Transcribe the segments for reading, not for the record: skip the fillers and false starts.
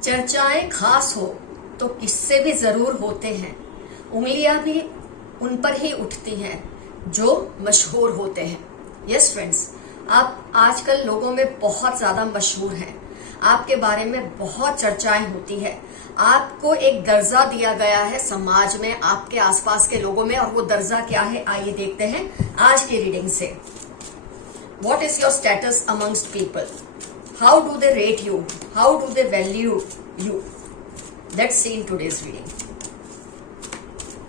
चर्चाएं खास हो तो किस्से भी जरूर होते हैं, उंगलियां भी उन पर ही उठती हैं जो मशहूर होते हैं। यस फ्रेंड्स, आप आजकल लोगों में बहुत ज्यादा मशहूर हैं, आपके बारे में बहुत चर्चाएं होती है, आपको एक दर्जा दिया गया है समाज में, आपके आसपास के लोगों में, और वो दर्जा क्या है आइए देखते हैं आज की रीडिंग से। What is your status amongst people? How do they rate you? How do they value you? Let's see in today's reading.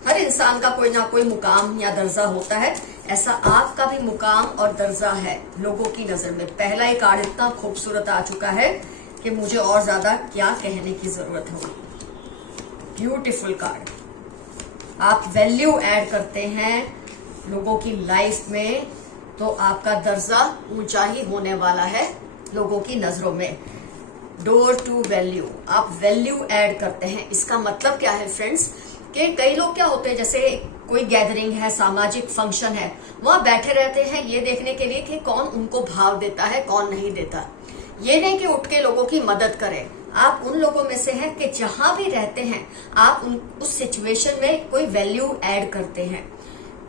हर इंसान का कोई ना कोई मुकाम या दर्जा होता है, ऐसा आपका भी मुकाम और दर्जा है लोगों की नजर में। पहला ही कार्ड इतना खूबसूरत आ चुका है कि मुझे और ज्यादा क्या कहने की जरूरत होगी। Beautiful card. आप वैल्यू ऐड करते हैं लोगों की लाइफ में, तो आपका दर्जा ऊंचा ही होने वाला है लोगों की नजरों में। डोर टू वैल्यू, आप वैल्यू ऐड करते हैं। इसका मतलब क्या है फ्रेंड्स, कि कई लोग क्या होते हैं, जैसे कोई गैदरिंग है, सामाजिक फंक्शन है, वहां बैठे रहते हैं ये देखने के लिए कि कौन उनको भाव देता है कौन नहीं देता। ये नहीं कि उठ के लोगों की मदद करें। आप उन लोगों में से हैं कि जहां भी रहते हैं आप उस सिचुएशन में कोई वैल्यू ऐड करते हैं,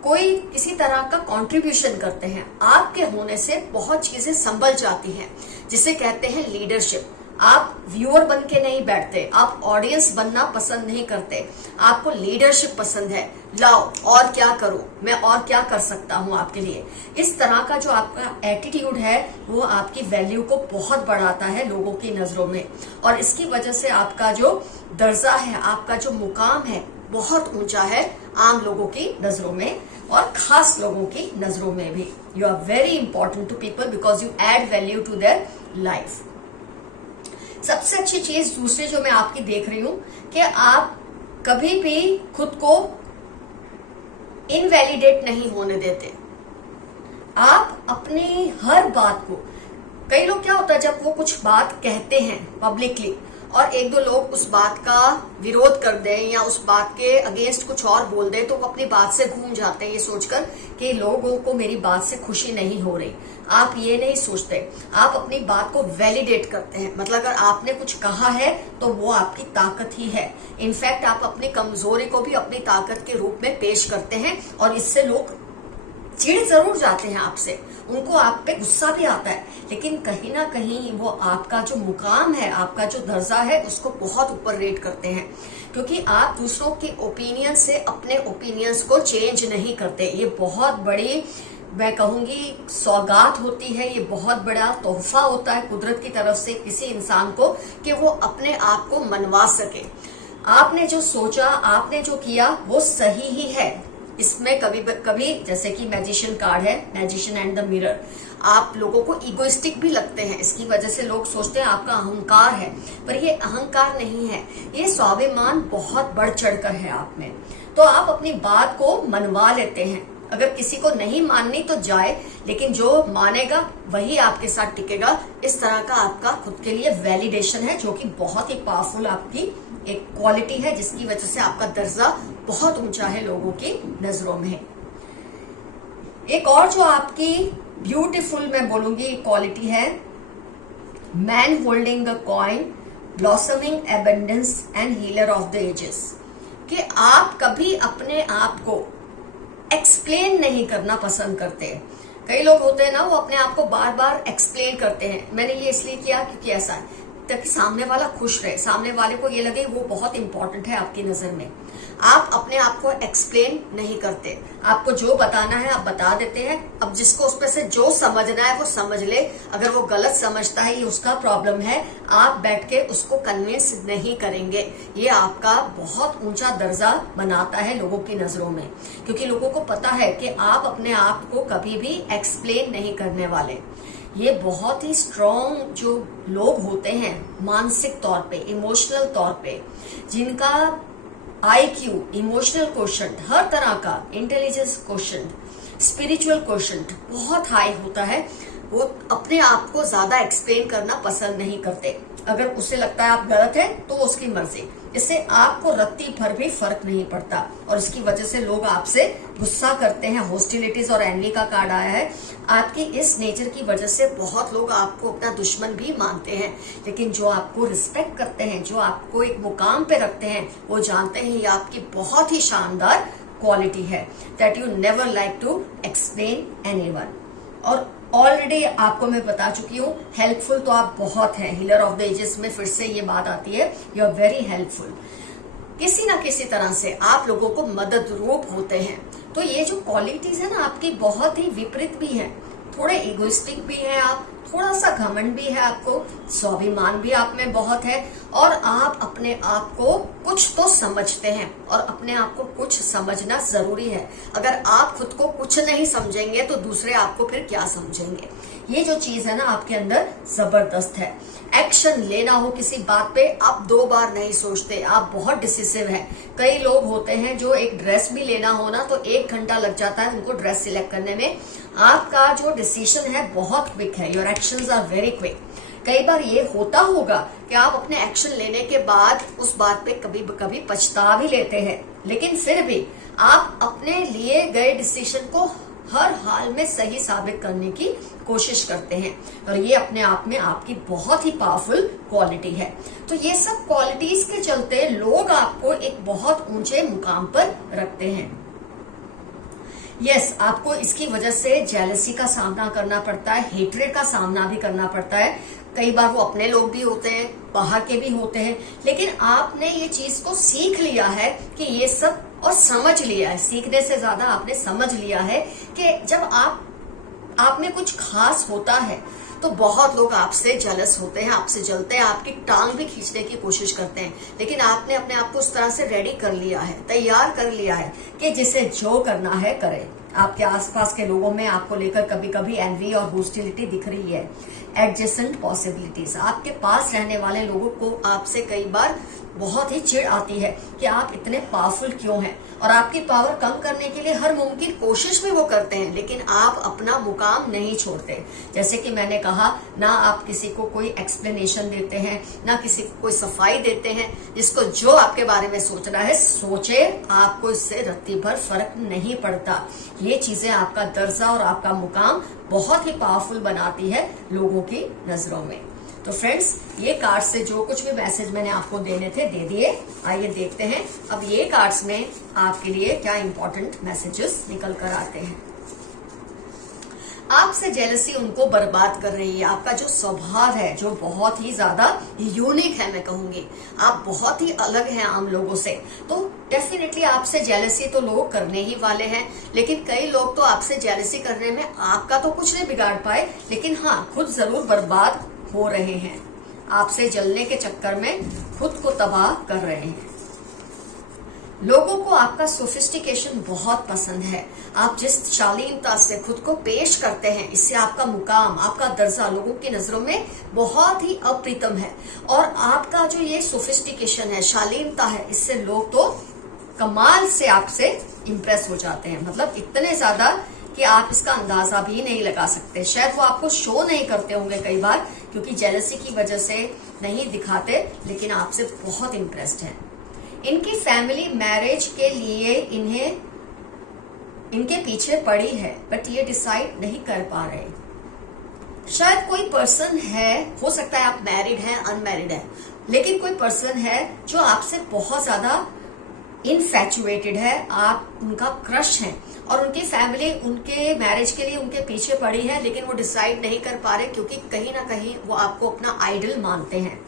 कोई किसी तरह का कंट्रीब्यूशन करते हैं। आपके होने से बहुत चीजें संभल जाती हैं, जिसे कहते हैं लीडरशिप। आप व्यूअर बन के नहीं बैठते, आप ऑडियंस बनना पसंद नहीं करते, आपको लीडरशिप पसंद है। लाओ और क्या करूं मैं, और क्या कर सकता हूं आपके लिए। इस तरह का जो आपका एटीट्यूड है वो आपकी वैल्यू को बहुत बढ़ाता है लोगों की नजरों में, और इसकी वजह से आपका जो दर्जा है, आपका जो मुकाम है, बहुत ऊंचा है आम लोगों की नजरों में और खास लोगों की नजरों में भी। You are very important to people because you add value to their life. सबसे अच्छी चीज दूसरी जो मैं आपकी देख रही हूं कि आप कभी भी खुद को इनवैलिडेट नहीं होने देते। आप अपनी हर बात को, कई लोग क्या होता है जब वो कुछ बात कहते हैं पब्लिकली और एक दो लोग उस बात का विरोध कर दें या उस बात के अगेंस्ट कुछ और बोल दें, तो वो अपनी बात से घूम जाते हैं ये सोचकर कि लोगों को मेरी बात से खुशी नहीं हो रही। आप ये नहीं सोचते, आप अपनी बात को वैलिडेट करते हैं। मतलब अगर आपने कुछ कहा है तो वो आपकी ताकत ही है। इनफैक्ट आप अपनी कमजोरी को भी अपनी ताकत के रूप में पेश करते हैं, और इससे लोग चिढ़ जरूर जाते हैं आपसे, उनको आप पे गुस्सा भी आता है, लेकिन कहीं ना कहीं वो आपका जो मुकाम है, आपका जो दर्जा है, उसको बहुत ऊपर रेट करते हैं, क्योंकि आप दूसरों के ओपिनियन से अपने ओपिनियंस को चेंज नहीं करते। ये बहुत बड़ी, मैं कहूंगी, सौगात होती है। ये बहुत बड़ा तोहफा होता है कुदरत की तरफ से किसी इंसान को, कि वो अपने आप को मनवा सके। आपने जो सोचा, आपने जो किया, वो सही ही है। इसमें कभी कभी, जैसे कि मैजिशियन कार्ड है, मैजिशियन एंड द मिरर, आप लोगों को इगोइस्टिक भी लगते हैं। इसकी वजह से लोग सोचते हैं आपका अहंकार है, पर ये अहंकार नहीं है, ये स्वाभिमान बहुत बढ़ चढ़कर है आप में। तो आप अपनी बात को मनवा लेते हैं। अगर किसी को नहीं माननी तो जाए, लेकिन जो मानेगा वही आपके साथ टिकेगा। इस तरह का आपका खुद के लिए वैलिडेशन है, जो कि बहुत ही पावरफुल आपकी एक क्वालिटी है, जिसकी वजह से आपका दर्जा बहुत ऊंचा है लोगों की नजरों में। एक और जो आपकी ब्यूटीफुल, मैं बोलूंगी, क्वालिटी है, man holding the coin, blossoming abundance and healer of the ages. कि आप कभी अपने आप को एक्सप्लेन नहीं करना पसंद करते। कई लोग होते हैं ना, वो अपने आप को बार बार एक्सप्लेन करते हैं, मैंने ये इसलिए किया क्योंकि ऐसा है, ताकि सामने वाला खुश रहे, सामने वाले को ये लगे वो बहुत इंपॉर्टेंट है आपकी नजर में। आप अपने आप को एक्सप्लेन नहीं करते, आपको जो बताना है आप बता देते हैं। अब जिसको उसमें से जो समझना है वो समझ ले, अगर वो गलत समझता है ये उसका प्रॉब्लम है, आप बैठ के उसको कन्विंस नहीं करेंगे। ये आपका बहुत ऊंचा दर्जा बनाता है लोगों की नजरों में, क्योंकि लोगों को पता है कि आप अपने आप को कभी भी एक्सप्लेन नहीं करने वाले। ये बहुत ही स्ट्रॉन्ग जो लोग होते हैं मानसिक तौर पे, इमोशनल तौर पे, जिनका IQ, इमोशनल क्वोशंट, हर तरह का इंटेलिजेंस क्वोशंट, स्पिरिचुअल क्वोशंट बहुत हाई होता है, वो अपने आप को ज्यादा एक्सप्लेन करना पसंद नहीं करते। अगर उसे लगता है आप गलत है तो उसकी मर्जी, इससे आपको रत्ती भर भी फर्क नहीं पड़ता। और इसकी वजह से लोग आपसे गुस्सा करते हैं। हॉस्टिलिटीज और एनवी का कार्ड आया है। आपकी इस नेचर की वजह से बहुत लोग आपको अपना दुश्मन भी मानते हैं, लेकिन जो आपको रिस्पेक्ट करते हैं, जो आपको एक मुकाम पे रखते हैं, वो जानते हैं ये आपकी बहुत ही शानदार क्वालिटी है, that you never like to explain anyone. और ऑलरेडी आपको मैं बता चुकी हूँ, हेल्पफुल तो आप बहुत हैं। हीलर ऑफ द एजेस में फिर से ये बात आती है, यू आर वेरी हेल्पफुल। किसी ना किसी तरह से आप लोगों को मदद रूप होते हैं। तो ये जो क्वालिटीज है ना आपकी, बहुत ही विपरीत भी है। थोड़े इगोइस्टिक भी हैं आप, थोड़ा सा घमंड भी है आपको, स्वाभिमान भी आप में बहुत है, और आप अपने आप को कुछ तो समझते हैं, और अपने आप को कुछ समझना जरूरी है। अगर आप खुद को कुछ नहीं समझेंगे तो दूसरे आपको फिर क्या समझेंगे। ये जो चीज है ना आपके अंदर जबरदस्त है। एक्शन लेना हो किसी बात पे, आप 2 बार नहीं सोचते, आप बहुत डिसिसिव हैं। कई लोग होते हैं जो एक ड्रेस भी लेना हो ना तो 1 घंटा लग जाता है उनको ड्रेस सिलेक्ट करने में। आपका जो डिसीजन है बहुत क्विक है, your actions are very quick. कई बार ये होता होगा कि आप अपने एक्शन लेने के बाद उस बात पे कभी कभी पछता भी लेते हैं, लेकिन फिर भी आप अपने लिए गए डिसीजन को हर हाल में सही साबित करने की कोशिश करते हैं, और ये अपने आप में आपकी बहुत ही पावरफुल क्वालिटी है। तो ये सब क्वालिटीज के चलते लोग आपको एक बहुत ऊंचे मुकाम पर रखते हैं। यस, आपको इसकी वजह से जेलसी का सामना करना पड़ता है, हेट्रेड का सामना भी करना पड़ता है। कई बार वो अपने लोग भी होते हैं, बाहर के भी होते हैं, लेकिन आपने ये चीज को सीख लिया है कि ये सब, और समझ लिया है, सीखने से ज्यादा आपने समझ लिया है कि जब आप में कुछ खास होता है तो बहुत लोग आपसे जेलस होते हैं, आपसे जलते हैं, आपकी टांग भी खींचने की कोशिश करते हैं, लेकिन आपने अपने आप को उस तरह से रेडी कर लिया है, तैयार कर लिया है कि जिसे जो करना है करे। आपके आसपास के लोगों में आपको लेकर कभी कभी एनवी और हॉस्टिलिटी दिख रही है, एडजेसेंट पॉसिबिलिटीज। आपके पास रहने वाले लोगों को आपसे कई बार बहुत ही चिढ़ आती है कि आप इतने पावरफुल क्यों हैं, और आपकी पावर कम करने के लिए हर मुमकिन कोशिश भी वो करते हैं, लेकिन आप अपना मुकाम नहीं छोड़ते। जैसे कि मैंने कहा ना, आप किसी को कोई एक्सप्लेनेशन देते हैं, ना किसी को कोई सफाई देते हैं। जिसको जो आपके बारे में सोचना है सोचे, आपको इससे रत्ती भर फर्क नहीं पड़ता। ये चीजें आपका दर्जा और आपका मुकाम बहुत ही पावरफुल बनाती है लोगों की नजरों में। तो फ्रेंड्स, ये कार्ड से जो कुछ भी मैसेज मैंने आपको देने थे दे दिए। आइए देखते हैं अब ये कार्ड्स में आपके लिए क्या इंपॉर्टेंट मैसेजेस निकल कर आते हैं। आपसे जेलसी उनको बर्बाद कर रही है। आपका जो स्वभाव है, जो बहुत ही ज्यादा यूनिक है, मैं कहूंगी आप बहुत ही अलग हैं आम लोगों से, तो डेफिनेटली आपसे जेलसी तो लोग करने ही वाले हैं। लेकिन कई लोग तो आपसे जेलसी करने में आपका तो कुछ नहीं बिगाड़ पाए, लेकिन हाँ, खुद जरूर बर्बाद हो रहे हैं। आपसे जलने के चक्कर में खुद को तबाह कर रहे हैं। लोगों को आपका सोफिस्टिकेशन बहुत पसंद है। आप जिस शालीनता से खुद को पेश करते हैं, इससे आपका मुकाम, आपका दर्जा लोगों की नजरों में बहुत ही अप्रितम है। और आपका जो ये सोफिस्टिकेशन है, शालीनता है, इससे लोग तो कमाल से आपसे इम्प्रेस हो जाते हैं। मतलब इतने ज्यादा कि आप इसका अंदाजा भी नहीं लगा सकते। शायद वो आपको शो नहीं करते होंगे कई बार, क्योंकि जेलसी की वजह से नहीं दिखाते, लेकिन आपसे बहुत इम्प्रेस्ड हैं। इनकी फैमिली मैरिज के लिए इनके पीछे पड़ी है, बट ये डिसाइड नहीं कर पा रहे। शायद कोई पर्सन है, हो सकता है आप मैरिड हैं, अनमैरिड है, लेकिन कोई पर्सन है जो आपसे बहुत ज्यादा इनफैचुएटेड है, आप उनका क्रश हैं, और उनकी फैमिली उनके मैरिज के लिए उनके पीछे पड़ी है, लेकिन वो डिसाइड नहीं कर पा रहे, क्योंकि कहीं ना कहीं वो आपको अपना आइडल मानते हैं।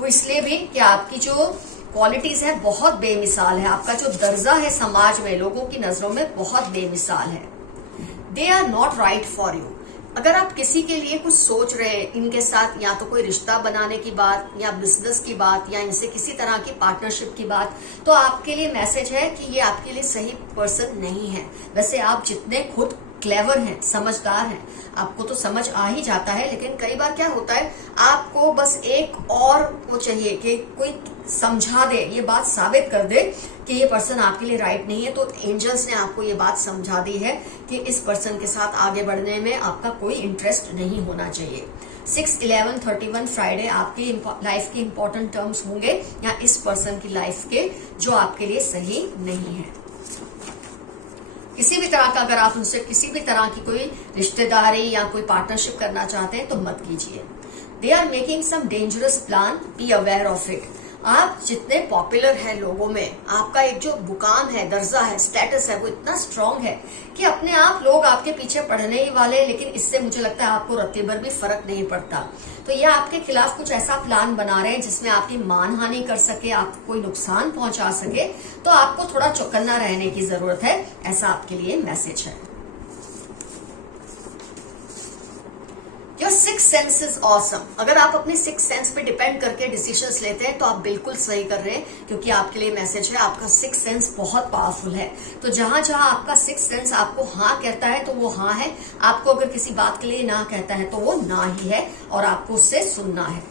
वो इसलिए भी कि आपकी जो क्वालिटीज है बहुत बेमिसाल है, आपका जो दर्जा है समाज में, लोगों की नजरों में बहुत बेमिसाल है। They are not right for you. अगर आप किसी के लिए कुछ सोच रहे हैं, इनके साथ या तो कोई रिश्ता बनाने की बात, या बिजनेस की बात, या इनसे किसी तरह की पार्टनरशिप की बात, तो आपके लिए मैसेज है कि ये आपके लिए सही पर्सन नहीं है। वैसे आप जितने खुद क्लेवर हैं, समझदार हैं, आपको तो समझ आ ही जाता है, लेकिन कई बार क्या होता है आपको बस एक और वो चाहिए कि कोई समझा दे, ये बात साबित कर दे कि ये पर्सन आपके लिए राइट नहीं है। तो एंजल्स ने आपको ये बात समझा दी है कि इस पर्सन के साथ आगे बढ़ने में आपका कोई इंटरेस्ट नहीं होना चाहिए। 6/11/31 फ्राइडे आपकी लाइफ के इंपॉर्टेंट टर्म्स होंगे या इस पर्सन की लाइफ के जो आपके लिए सही नहीं है। किसी भी तरह का अगर आप उनसे किसी भी तरह की कोई रिश्तेदारी या कोई पार्टनरशिप करना चाहते हैं तो मत कीजिए। They are making some dangerous plan, be aware of it. आप जितने पॉपुलर हैं लोगों में, आपका एक जो मुकाम है, दर्जा है, स्टेटस है, वो इतना स्ट्रांग है कि अपने आप लोग आपके पीछे पड़ने ही वाले, लेकिन इससे मुझे लगता है आपको रत्ती भर भी फर्क नहीं पड़ता। तो ये आपके खिलाफ कुछ ऐसा प्लान बना रहे हैं जिसमें आपकी मानहानि कर सके, आपको कोई नुकसान पहुंचा सके, तो आपको थोड़ा चौकन्ना रहने की जरूरत है, ऐसा आपके लिए मैसेज है। Your six sense is awesome. अगर आप अपने सिक्स सेंस पे डिपेंड करके डिसीजंस लेते हैं तो आप बिल्कुल सही कर रहे हैं, क्योंकि आपके लिए मैसेज है आपका सिक्स सेंस बहुत पावरफुल है। तो जहां जहां आपका सिक्स सेंस आपको हाँ कहता है तो वो हाँ है, आपको अगर किसी बात के लिए ना कहता है तो वो ना ही है और आपको उससे सुनना है।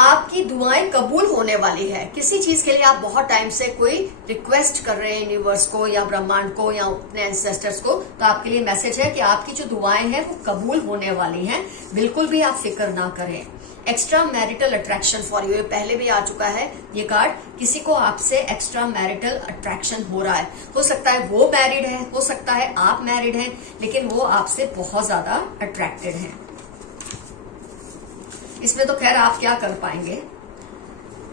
आपकी दुआएं कबूल होने वाली है। किसी चीज के लिए आप बहुत टाइम से कोई रिक्वेस्ट कर रहे हैं यूनिवर्स को या ब्रह्मांड को या अपने एंसेस्टर्स को, तो आपके लिए मैसेज है कि आपकी जो दुआएं हैं वो कबूल होने वाली हैं। बिल्कुल भी आप फिक्र ना करें। Extra marital attraction for you, पहले भी आ चुका है ये कार्ड। किसी को आपसे एक्स्ट्रा मैरिटल अट्रैक्शन हो रहा है, हो सकता है वो मैरिड है, हो सकता है आप मैरिड हैं, लेकिन वो आपसे बहुत ज्यादा अट्रैक्टेड है। इसमें तो खैर आप क्या कर पाएंगे।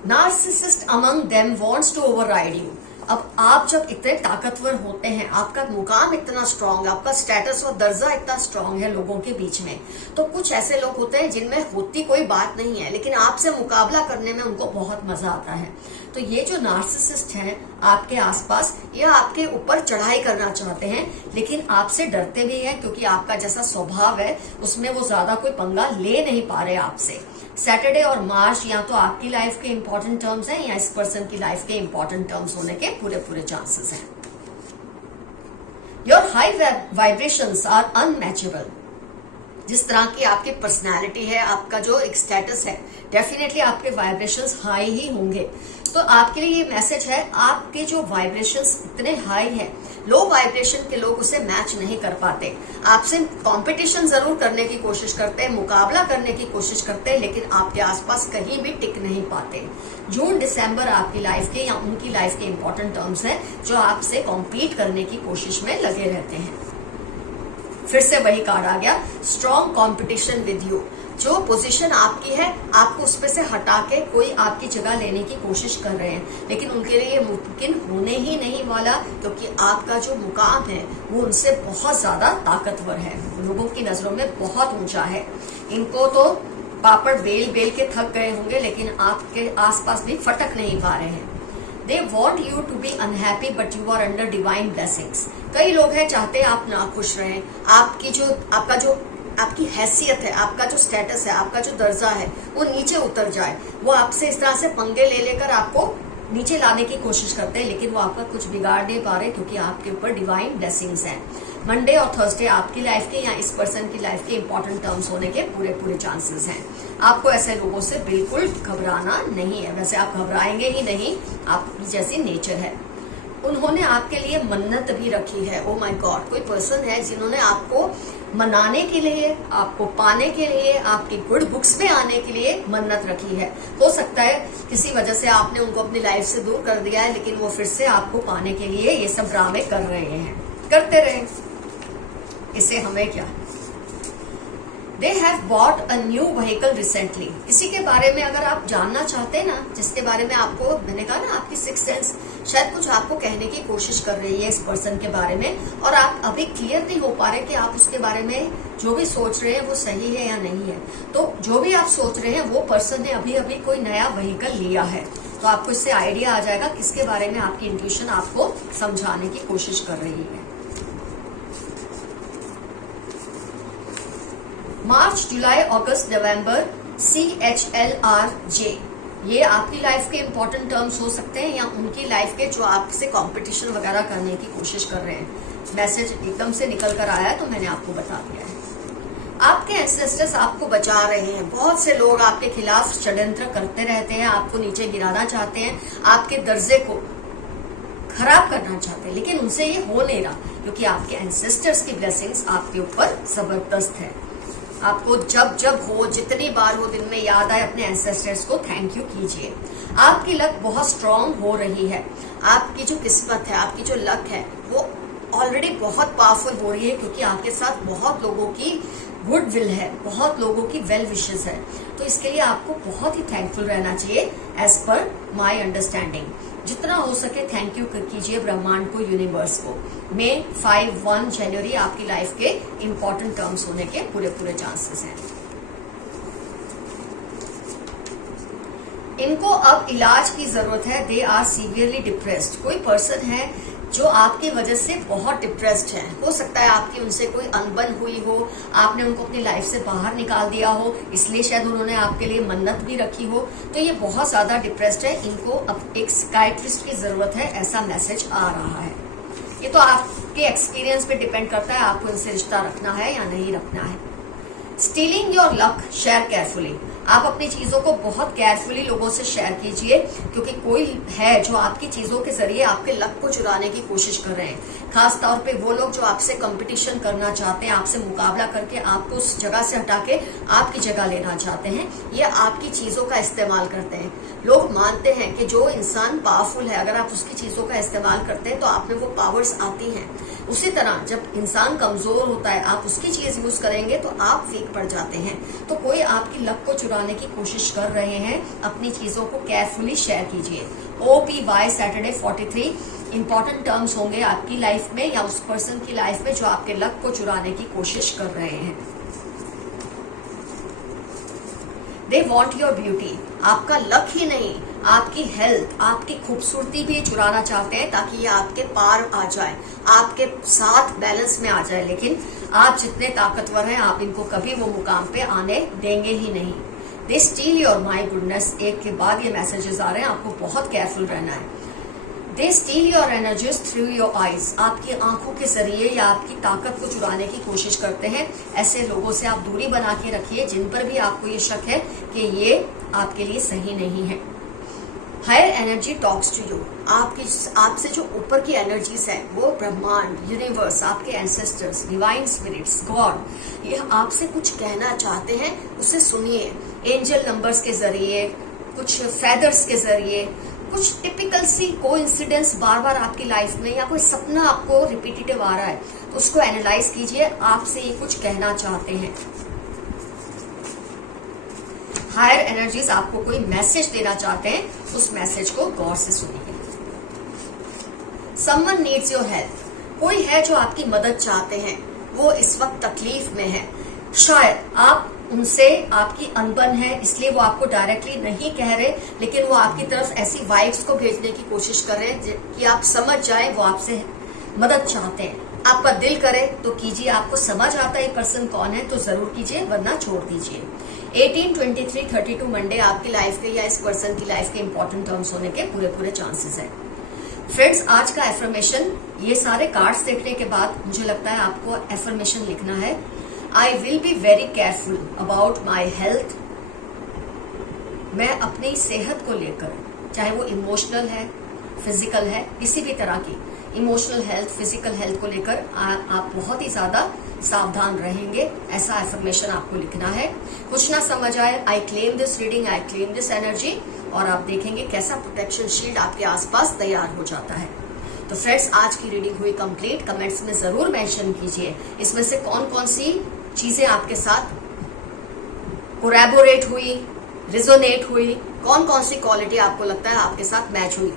Narcissist among them wants to override you. अब आप जब इतने ताकतवर होते हैं, आपका मुकाम इतना स्ट्रांग है, आपका स्टेटस और दर्जा इतना स्ट्रांग है लोगों के बीच में, तो कुछ ऐसे लोग होते हैं जिनमें होती कोई बात नहीं है, लेकिन आपसे मुकाबला करने में उनको बहुत मजा आता है। तो ये जो नार्सिसिस्ट हैं आपके आसपास, ये आपके ऊपर चढ़ाई करना चाहते हैं, लेकिन आपसे डरते भी हैं, क्योंकि आपका जैसा स्वभाव है उसमें वो ज्यादा कोई पंगा ले नहीं पा रहे आपसे। सैटरडे और मार्च या तो आपकी लाइफ के इंपॉर्टेंट टर्म्स हैं या इस पर्सन की लाइफ के इंपॉर्टेंट टर्म्स होने के पूरे चांसेस हैं। Your high vibrations are unmatchable. जिस तरह की आपकी पर्सनालिटी है, आपका जो एक स्टेटस है, डेफिनेटली आपके वाइब्रेशंस हाई ही होंगे। तो आपके लिए ये मैसेज है, आपके जो वाइब्रेशंस इतने हाई हैं, लो वाइब्रेशन के लोग उसे मैच नहीं कर पाते। आपसे कंपटीशन जरूर करने की कोशिश करते हैं, मुकाबला करने की कोशिश करते हैं, लेकिन आपके आसपास कहीं भी टिक नहीं पाते। जून दिसंबर आपकी लाइफ के या उनकी लाइफ के इंपॉर्टेंट टर्म्स हैं जो आपसे कॉम्पीट करने की कोशिश में लगे रहते हैं। फिर से वही कार्ड आ गया, स्ट्रॉन्ग कॉम्पिटिशन विद यू। जो पोजीशन आपकी है, आपको उस पे से हटा के कोई आपकी जगह लेने की कोशिश कर रहे हैं, लेकिन उनके लिए ये मुमकिन होने ही नहीं वाला, क्योंकि आपका जो मुकाम है वो उनसे बहुत ज्यादा ताकतवर है, लोगों की नजरों में बहुत ऊंचा है। इनको तो पापड़ बेल बेल के थक गए होंगे, लेकिन आपके आसपास भी फटक नहीं पा रहे हैं। They want you to be unhappy but you are under divine blessings। कई लोग हैं चाहते हैं आप ना खुश रहें, आपकी हैसियत है, आपका जो स्टेटस है, आपका जो दर्जा है वो नीचे उतर जाए। वो आपसे इस तरह से पंगे ले लेकर आपको नीचे लाने की कोशिश करते हैं, लेकिन वो आपका कुछ बिगाड़ नहीं पा रहे, क्योंकि आपके ऊपर डिवाइन ब्लेसिंग्स हैं। मंडे और थर्सडे आपकी लाइफ के या इस पर्सन की लाइफ के इंपॉर्टेंट टर्म्स होने के पूरे चांसेस हैं। आपको ऐसे लोगों से बिल्कुल घबराना नहीं है। वैसे आप घबराएंगे ही नहीं, आपकी जैसी नेचर है। उन्होंने आपके लिए मन्नत भी रखी है। ओ माय गॉड, कोई पर्सन है जिन्होंने आपको मनाने के लिए, आपको पाने के लिए, आपकी गुड बुक्स में आने के लिए मन्नत रखी है। हो सकता है किसी वजह से आपने उनको अपनी लाइफ से दूर कर दिया है, लेकिन वो फिर से आपको पाने के लिए ये सब ड्रामे कर रहे हैं। करते रहे, इससे हमें क्या। They have bought a new vehicle recently। इसी के बारे में अगर आप जानना चाहते हैं ना, जिसके बारे में आपको मैंने कहा ना, आपकी सिक्स सेंस शायद कुछ आपको कहने की कोशिश कर रही है इस पर्सन के बारे में, और आप अभी क्लियर नहीं हो पा रहे कि आप उसके बारे में जो भी सोच रहे हैं वो सही है या नहीं है। तो जो भी आप सोच रहे हैं वो पर्सन ने अभी अभी कोई नया व्हीकल लिया है, तो आपको इससे आइडिया आ जाएगा किसके बारे में आपकी इंट्यूशन आपको समझाने की कोशिश कर रही है। मार्च, जुलाई, अगस्त, नवंबर, CHLRJ। ये आपकी लाइफ के इंपॉर्टेंट टर्म्स हो सकते हैं या उनकी लाइफ के जो आपसे कंपटीशन वगैरह करने की कोशिश कर रहे हैं। मैसेज एकदम से निकल कर आया है तो मैंने आपको बता दिया है। आपके एंसेस्टर्स आपको बचा रहे हैं। बहुत से लोग आपके खिलाफ षड्यंत्र करते रहते हैं, आपको नीचे गिराना चाहते हैं, आपके दर्जे को खराब करना चाहते हैं, लेकिन उनसे ये हो नहीं रहा क्योंकि आपके एंसेस्टर्स की ब्लेसिंग्स आपके ऊपर जबरदस्त है। आपको जब जब हो, जितनी बार हो दिन में याद आए, अपने एंसेस्टर्स को थैंक यू कीजिए। आपकी लक बहुत स्ट्रांग हो रही है। आपकी जो किस्मत है, आपकी जो लक है, वो ऑलरेडी बहुत पावरफुल हो रही है क्योंकि आपके साथ बहुत लोगों की गुड विल है, बहुत लोगों की वेल विशेस है। तो इसके लिए आपको बहुत ही थैंकफुल रहना चाहिए एज पर माई अंडरस्टैंडिंग। जितना हो सके थैंक यू कीजिए ब्रह्मांड को, यूनिवर्स को। मे 1 जनवरी आपकी लाइफ के इंपॉर्टेंट टर्म्स होने के पूरे चांसेस हैं। इनको अब इलाज की जरूरत है। They are severely depressed. कोई पर्सन है जो आपकी वजह से बहुत डिप्रेस्ड है। हो सकता है आपकी उनसे कोई अनबन हुई हो, आपने उनको अपनी लाइफ से बाहर निकाल दिया हो, इसलिए शायद उन्होंने आपके लिए मन्नत भी रखी हो। तो ये बहुत ज्यादा डिप्रेस्ड है। इनको अब एक साइकियाट्रिस्ट की जरूरत है, ऐसा मैसेज आ रहा है। ये तो आपके एक्सपीरियंस पे डिपेंड करता है, आपको इनसे रिश्ता रखना है या नहीं रखना है। Stealing your luck, share carefully. आप अपनी चीजों को बहुत केयरफुली लोगों से शेयर कीजिए क्योंकि कोई है जो आपकी चीजों के जरिए आपके लक को चुराने की कोशिश कर रहे हैं। खास तौर पे वो लोग जो आपसे कंपटीशन करना चाहते हैं, आपसे मुकाबला करके आपको उस जगह से हटा के आपकी जगह लेना चाहते हैं। ये आपकी चीजों का इस्तेमाल करते हैं। लोग मानते हैं कि जो इंसान पावरफुल है, अगर आप उसकी चीजों का इस्तेमाल करते हैं तो आप में वो पावर्स आती हैं। उसी तरह जब इंसान कमजोर होता है, आप उसकी चीज यूज करेंगे तो आप वीक पड़ जाते हैं। तो कोई आपकी लक को चुराने की कोशिश कर रहे हैं। अपनी चीजों को केयरफुली शेयर कीजिए। OPY सैटरडे 43 इंपॉर्टेंट टर्म्स होंगे आपकी लाइफ में या उस पर्सन की लाइफ में जो आपके लक को चुराने की कोशिश कर रहे हैं। They want your beauty. आपका लक ही नहीं, आपकी हेल्थ, आपकी खूबसूरती भी चुराना चाहते हैं ताकि ये आपके पार आ जाए, आपके साथ बैलेंस में आ जाए। लेकिन आप जितने ताकतवर हैं, आप इनको कभी वो मुकाम पे आने देंगे ही नहीं। दे स्टील योर, माई गुडनेस, एक के बाद ये मैसेजेस आ रहे हैं, आपको बहुत केयरफुल रहना है। They steal your energies through your eyes. आपकी आंखों के जरिए या आपकी ताकत को चुराने की कोशिश करते हैं। ऐसे लोगों से आप दूरी बना के रखिए जिन पर भी आपको ये शक है कि ये आपके लिए सही नहीं है। Higher energy talks to you. आपसे जो ऊपर की एनर्जीज है, वो ब्रह्मांड, यूनिवर्स, आपके एंसेस्टर्स, डिवाइन स्पिरिट्स, गॉड, ये आपसे कुछ कहना चाहते हैं। उसे सुनिए। एंजल नंबर्स के जरिए, कुछ फेदर्स के जरिए, कुछ टिपिकल सी कोइंसिडेंस बार बार आपकी लाइफ में, या कोई सपना आपको रिपीटेटिव आ रहा है तो उसको एनालाइज कीजिए। आपसे ये कुछ कहना चाहते हैं। हायर एनर्जीज आपको कोई मैसेज देना चाहते हैं, उस मैसेज को गौर से सुनिए। Someone needs your help. कोई है जो आपकी मदद चाहते हैं, वो इस वक्त तकलीफ में है। शायद आप उनसे आपकी अनबन है, इसलिए वो आपको डायरेक्टली नहीं कह रहे, लेकिन वो आपकी तरफ ऐसी वाइब्स को भेजने की कोशिश कर रहे हैं कि आप समझ जाए वो आपसे मदद चाहते हैं। आपका दिल करे तो कीजिए, आपको समझ आता है ये पर्सन कौन है तो जरूर कीजिए, वरना छोड़ दीजिए। 18, 23, 32 मंडे आपकी लाइफ के या इस पर्सन की लाइफ के इंपॉर्टेंट टर्म्स होने के पूरे चांसेस है। फ्रेंड्स, आज का एफर्मेशन, ये सारे कार्ड्स देखने के बाद मुझे लगता है आपको एफर्मेशन लिखना है। I will be very careful about my health. मैं अपनी सेहत को लेकर, चाहे वो इमोशनल है, फिजिकल है, किसी भी तरह की इमोशनल हेल्थ, फिजिकल हेल्थ को लेकर आप बहुत ही ज्यादा सावधान रहेंगे। ऐसा एफर्मेशन आपको लिखना है। कुछ ना समझ आए, I claim this reading, I claim this energy, और आप देखेंगे कैसा प्रोटेक्शन शील्ड आपके आसपास तैयार हो जाता है। तो फ्रेंड्स, आज की रीडिंग हुई कंप्लीट। कमेंट्स में जरूर मेंशन कीजिए इसमें से कौन कौन सी चीजें आपके साथ कोलैबोरेट हुई, रिजोनेट हुई, कौन कौन सी क्वालिटी आपको लगता है आपके साथ मैच हुई।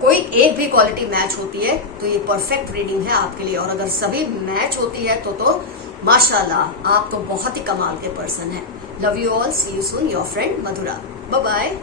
कोई एक भी क्वालिटी मैच होती है तो ये परफेक्ट रीडिंग है आपके लिए, और अगर सभी मैच होती है तो माशाल्लाह, आप तो बहुत ही कमाल के पर्सन हैं। Love you all, see you soon, your friend Madhura. Bye bye.